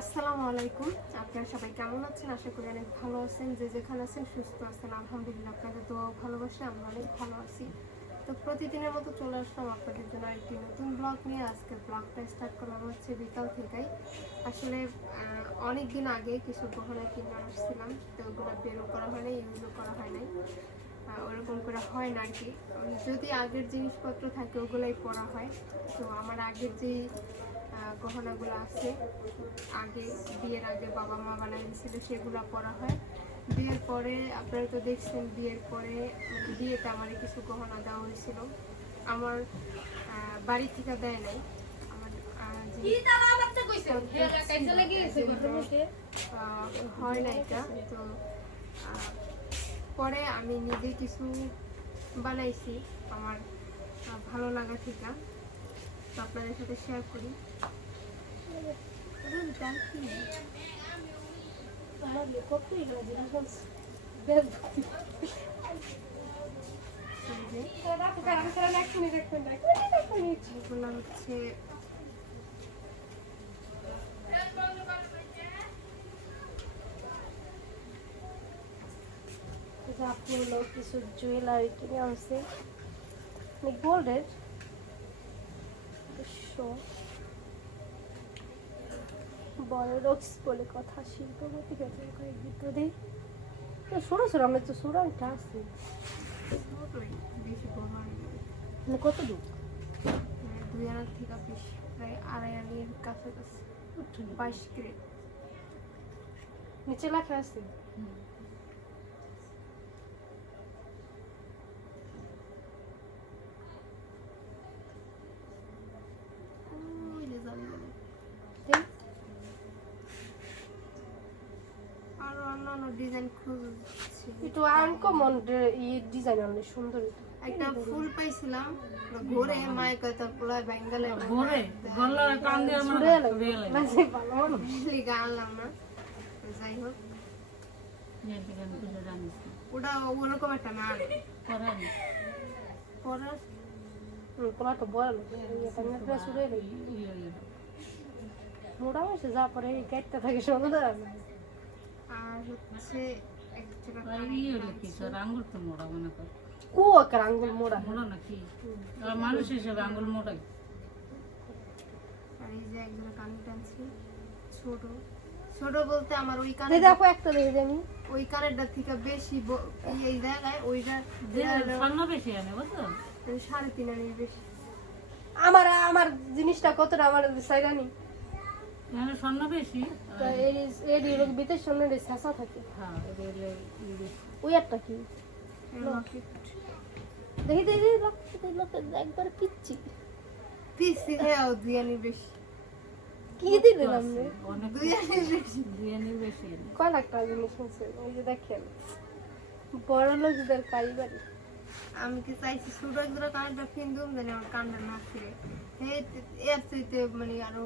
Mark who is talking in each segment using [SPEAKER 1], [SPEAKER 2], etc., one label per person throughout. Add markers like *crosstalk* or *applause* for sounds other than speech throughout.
[SPEAKER 1] আসসালামু আলাইকুম। আপনারা সবাই কেমন আছেন? আশা করি অনেক ভালো আছেন। যে যেখানে আছেন সুস্থ আছেন। আলহামদুলিল্লাহ, আপনাদের দোয়া ভালোবাসে আমরা অনেক ভালো আছি। তো প্রতিদিনের মতো চলে আসলাম আপনাদের জন্য একটি নতুন ব্লগ নিয়ে। আজকে ব্লগটা স্টার্ট করলাম হচ্ছে বিকাল থেকেই। আসলে অনেক দিন আগে কিছু গহনা কিনে আসছিলাম। তো ওগুলো বেরো করা হয় নাই, ইউজও করা হয় নাই। ওরকম করে হয় না আর কি যদি আগের জিনিসপত্র থাকে, ওগুলোই পরা হয়। তো আমার আগের যেই গহনাগুলো আছে। আগে বিয়ের আগে বাবা মা বানিয়ে দিয়েছিল সেগুলো পরা হয়। বিয়ের পরে আপনারা তো দেখছেন বিয়ের পরে বিয়েতে আমার কিছু গহনা দেওয়া হয়েছিল। আমার বাড়ি থেকে দেয় নাই। আমার আহ, যে আহ, হয় না এটা। তো পরে আমি নিজে কিছু বানাইছি। আমার ভালো লাগা থেকে। তো আপনাদের সাথে শেয়ার করি। এগুলো হচ্ছে
[SPEAKER 2] কিছু জুয়েলারি কিনে আনছে। গোল্ডের বড় রক্স বলে কথা শিল্পপতি গেছে কয়েকদিন তো দেই তো সরো সরো আমরা তো সরো একটা আসছি কত দূর?
[SPEAKER 1] দুই আনার থেকে বেশি প্রায় আড়াই আনির কাছাকাছি। বাইশ গ্রেড
[SPEAKER 2] নিচে লেখা আছে।
[SPEAKER 1] ওই যে জানি না।
[SPEAKER 2] দেই।
[SPEAKER 1] আরও অন্যান্য ডিজাইন খুঁজছি
[SPEAKER 2] একটু আনকমন ইয়ে ডিজাইন আনলে সুন্দর
[SPEAKER 1] একটা ফুল পাইছিলাম ঘুরে মায় কয় তোর পুরো বেঙ্গলে
[SPEAKER 3] ঘুরে গলার কান দিয়ে আমার
[SPEAKER 2] মানুষ।
[SPEAKER 1] লিগা। না যাই হোক। ওটা ওরকম একটা না
[SPEAKER 3] করাই
[SPEAKER 1] পরে
[SPEAKER 2] হুম, পোলাটা বড় লোক। এটা নিয়ে শুরু গেল মোটা হয়েছে যা পরে এই গাইডটা থাকে সুন্দর আর
[SPEAKER 1] হচ্ছে
[SPEAKER 3] ইয়ে হলো কি তোর আঙ্গুল তো মোড়া মনে কর।
[SPEAKER 2] কু আঙ্গুল মোড়া।
[SPEAKER 3] মোড়া নাকি? আর মানুষ হিসেবে আঙ্গুল মোড়াই
[SPEAKER 1] আর এই যে একজন কান টানছি ছোট। ছোট বলতে আমার ওই কানে
[SPEAKER 2] দেখো একটা দেখে
[SPEAKER 1] ওই কানেরটা থেকে বেশি ব- এই এই জায়গায় ওইটা
[SPEAKER 3] বেশি আনে বুঝছ?
[SPEAKER 1] সাড়ে তিন আনির বেশি।
[SPEAKER 2] আমার আমার জিনিসটা কতটা আমার সাইরানি?
[SPEAKER 3] স্বর্ণ বেশি?
[SPEAKER 2] এর এর সামনে থাকে।
[SPEAKER 3] হ্যাঁ।
[SPEAKER 2] ওই একটা কি? দেখি দেখি একবার পিচ্ছি।
[SPEAKER 1] পিসি দেও দুই বেশি।
[SPEAKER 2] কি দিলেন আপনি
[SPEAKER 3] অনেক
[SPEAKER 1] দুই বেশি।
[SPEAKER 3] দুই আনির বেশি।
[SPEAKER 2] কয় লাখ টাকা জিনিস ওই যে দেখেন বড় লোকদের কারিগরি
[SPEAKER 1] আমি কি চাইছি ছোট একজোড়া কানেরটা কিনতুম জানি আমার কানটা না ফিরে। এর চাইতে মানে
[SPEAKER 2] আরও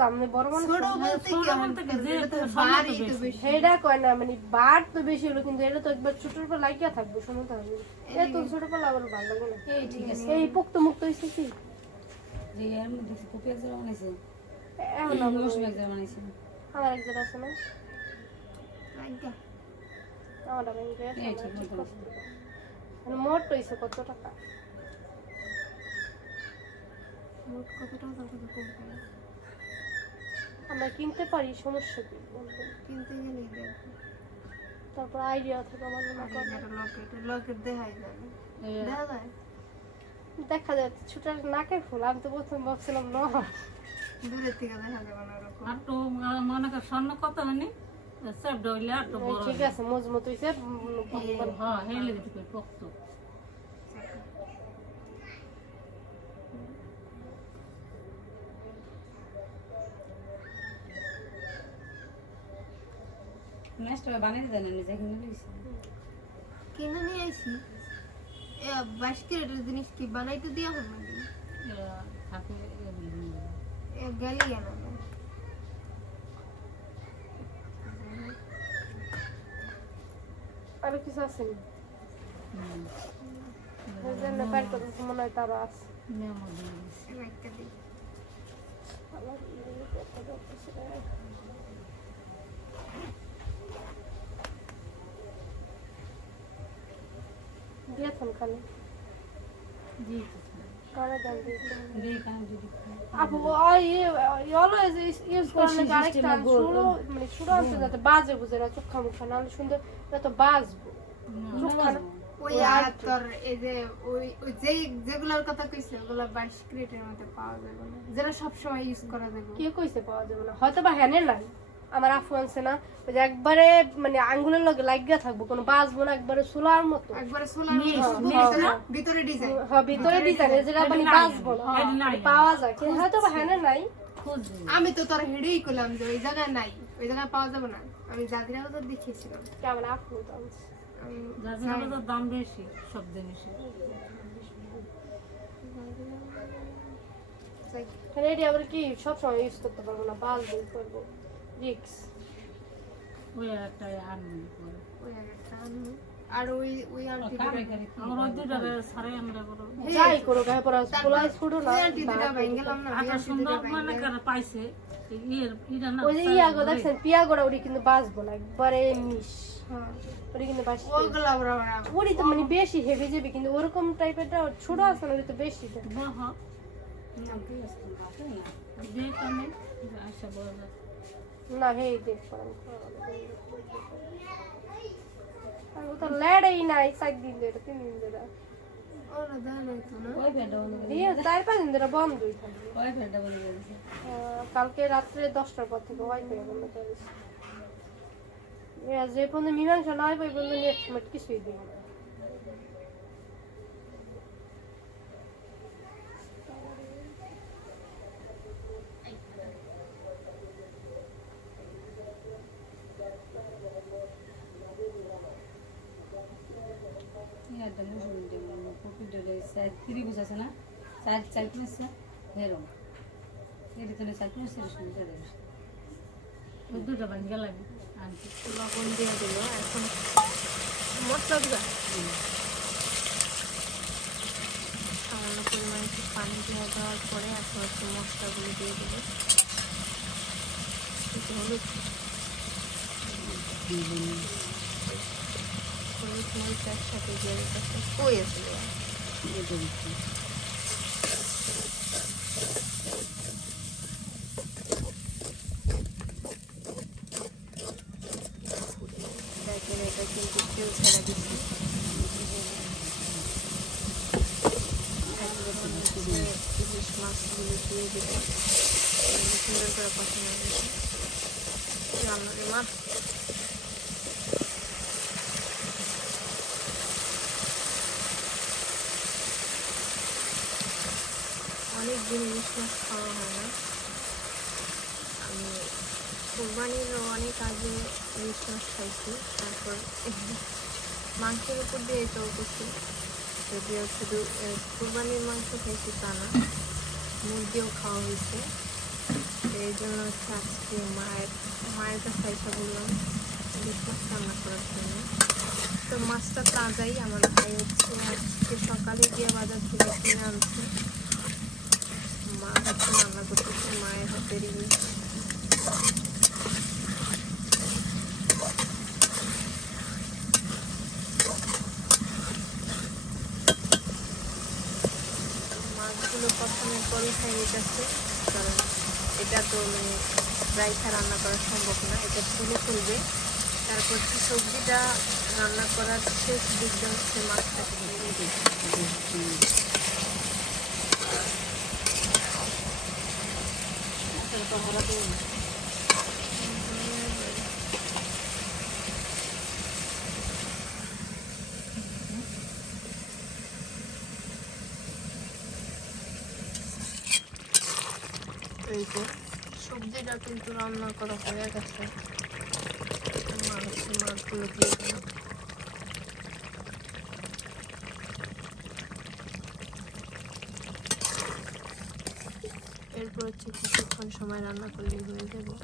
[SPEAKER 2] দাম
[SPEAKER 1] আমার
[SPEAKER 2] মানে বার তো বেশি হলো কিন্তু এটা তো একবার ছোটোর পর লাগিয়া থাকবে শোনো তাহলে এ তো ছোট পালা আবার ভালো লাগে না।
[SPEAKER 3] এই ঠিক আছে।
[SPEAKER 2] এই পোক্ত মুক্ত হয়েছে কি?
[SPEAKER 3] যে এর মধ্যে কপি একজন বানাইছে।
[SPEAKER 2] এখন আমার
[SPEAKER 3] একজন
[SPEAKER 2] আছে না? আমার ব্যাংকে। মানে মোট হয়েছে কত টাকা?
[SPEAKER 1] মোট কত টাকা কত কম করে
[SPEAKER 2] আমরা কিনতে পারি সমস্যা কি?
[SPEAKER 1] কিনতে
[SPEAKER 2] তারপর আইডিয়া থেকে আমার মনে
[SPEAKER 1] লকেট লকেট দেখাই যাবে দেখা যায়?
[SPEAKER 2] দেখা যায় ছোটার নাকের ফুল আমি তো প্রথম ভাবছিলাম ন।
[SPEAKER 1] দূরের থেকে দেখা যাবে না ওরকম।
[SPEAKER 3] আর তো মনে কর স্বর্ণ কত হয়নি? সব ডইলে আর তো বড়
[SPEAKER 2] ঠিক আছে
[SPEAKER 3] হ্যাঁ হেলে দিতে পক্ত। নেক্সট বানিয়ে দেন নিজে কিনে
[SPEAKER 1] নিয়ে আইছি। এ বাইশ ক্যারেটের জিনিস কি বানাইতে দিয়া হবে
[SPEAKER 3] থাকে
[SPEAKER 1] এ গেলি আনা
[SPEAKER 2] আর কিছু আছে নি প্যান্ট করতে মনে হয় তারা আছে
[SPEAKER 3] মেমো দিয়ে দিয়েছি
[SPEAKER 1] একটা দিই
[SPEAKER 2] আবার করতেছে দিয়ে থাম খালি
[SPEAKER 3] জি
[SPEAKER 2] আপু ওই অলওয়েজ ইউজ করার আরেকটা
[SPEAKER 3] system এ গোল।
[SPEAKER 2] শুরু মানে শুরু আনতে যাতে বাজে বুঝে না চোখা মুখা নাহলে সুন্দর এটা তো বাজবো।
[SPEAKER 1] ওই
[SPEAKER 2] ওই
[SPEAKER 1] আর
[SPEAKER 2] আর
[SPEAKER 1] তোর এই যে ওই ওই যেগুলোর কথা কইছিল ওগুলো বাইশ মধ্যে পাওয়া যাবে না। যেটা সবসময় ইউজ করা যাবে।
[SPEAKER 2] কে কইছে পাওয়া যাবে না? হয়তো বা হ্যানের নাই আমার আফু আনছে না ওই যে একবারে মানে আঙ্গুলের লগে লাগিয়া থাকব কোনো বাজবো না একবারে সোলার মতো।
[SPEAKER 1] একবারে সোলার
[SPEAKER 2] হ্যাঁ, হ্যাঁ।
[SPEAKER 1] ভিতরে ডিজাইন
[SPEAKER 2] হ্যাঁ ভিতরে ডিজাইন যেটা মানে
[SPEAKER 3] নাই,
[SPEAKER 2] বাজবো না।
[SPEAKER 3] এটা নাই।
[SPEAKER 2] মানে পাওয়া যায়। কিন্তু হয়তো হ্যানের নাই।
[SPEAKER 1] আমি তো তোর হেডেই করলাম যে ওই জায়গায় নাই ওই জায়গায় পাওয়া যাবে না। আমি তো দেখিয়েছিলাম।
[SPEAKER 2] কেমন তো?
[SPEAKER 3] তো দাম বেশি সব জিনিসের
[SPEAKER 2] আবার কি? সবসময় ইউজ করতে পারব না করব। রিক্স
[SPEAKER 3] ওই একটা
[SPEAKER 1] ওই আনব। আর ওই ওই আন্টি
[SPEAKER 3] আমরা ওই দুটা সারাই আমরা করো
[SPEAKER 2] যাই করো গায়ে পড়া খোলাই ছোট না
[SPEAKER 1] আন্টি দুটা ভেঙে গেলাম না
[SPEAKER 3] আটা সুন্দর মানে
[SPEAKER 1] ভেঙে
[SPEAKER 3] পাইছে?
[SPEAKER 2] ওই যে ইয়াগো দেখছেন? পিয়াগোড়া ওটি কিন্তু বাজবো না একবারে মিশ।
[SPEAKER 1] হ্যাঁ।
[SPEAKER 2] কিন্তু বাসি
[SPEAKER 1] ওগুলো আমরা
[SPEAKER 2] ওটি তো মানে বেশি হেভি যাবে কিন্তু ওরকম টাইপেরটা ছোট আছে না তো বেশি
[SPEAKER 3] আশা বড়
[SPEAKER 2] না হে দেখ পারেন আর ও তো লেড়েই নাই সাত দিন ধরে তিন দিন ধরে। কালকে রাত্রে দশটার পর থেকে ওয়াইফাই বন্ধ করেছে যে পর্যন্ত মীমাংসা না হয় ওই পর্যন্ত নেট কিছুই দিই না
[SPEAKER 3] একটা মুসুর যেমন কপি ডলে ত্রিভুজ আছে না? সাইড সাইড আছে? হেরম এর ভিতরে সাইড আছে সুন্দর আছে ওই দুটো বান গেলাম। আনছি
[SPEAKER 1] লবণ দিয়ে দিল। এখন মশলা দিবা? সামান্য পরিমাণে একটু পানি দিয়ে দেওয়ার পরে এখন একটু মশলাগুলো দিয়ে দেবো। হলুদ। হলুদ মরিচ একসাথে দিয়ে দিতেছে কই আছে? দেওয়া? দেখেন এটা কিন্তু তেল ছাড়া দিচ্ছি এখন হচ্ছে ইলিশ মাছগুলো দিয়ে দেবো এগুলো সুন্দর করে পছন্দ হয়েছে রান্নার মা অনেক দিন ইলিশ মাছ খাওয়া হয় না। আমি কোরবানির অনেক আগে ইলিশ মাছ খাইছি, তারপর *laughs* মাংসের উপর দিয়ে এটাও করছি। যদিও শুধু কোরবানির মাংস খাইছি তা না, মুরগিও খাওয়া হয়েছে। এই জন্য হচ্ছে আজকে মায়ের মায়ের কাছে এসে বললাম ইলিশ মাছ রান্না করার জন্য। তো মাছটা তাজাই, আমার ভাই হচ্ছে আজকে সকালে গিয়ে বাজার থেকে কিনে আনছে। মা হচ্ছে রান্না করতেছে মায়ের হাতের মাছগুলো প্রথমে খাই নিতেছে কারণ এটা তো মানে রাইখা রান্না করা সম্ভব না। এটা তুলে ফেলবে তারপর সবজিটা রান্না করার শেষ দিকটা হচ্ছে মাছটাকে সবজিটা কিন্তু রান্না করা হয়ে গেছে। মাছ মাছগুলো দিয়ে হচ্ছে কিছুক্ষণ সময় রান্না করলেই হয়ে যাবে।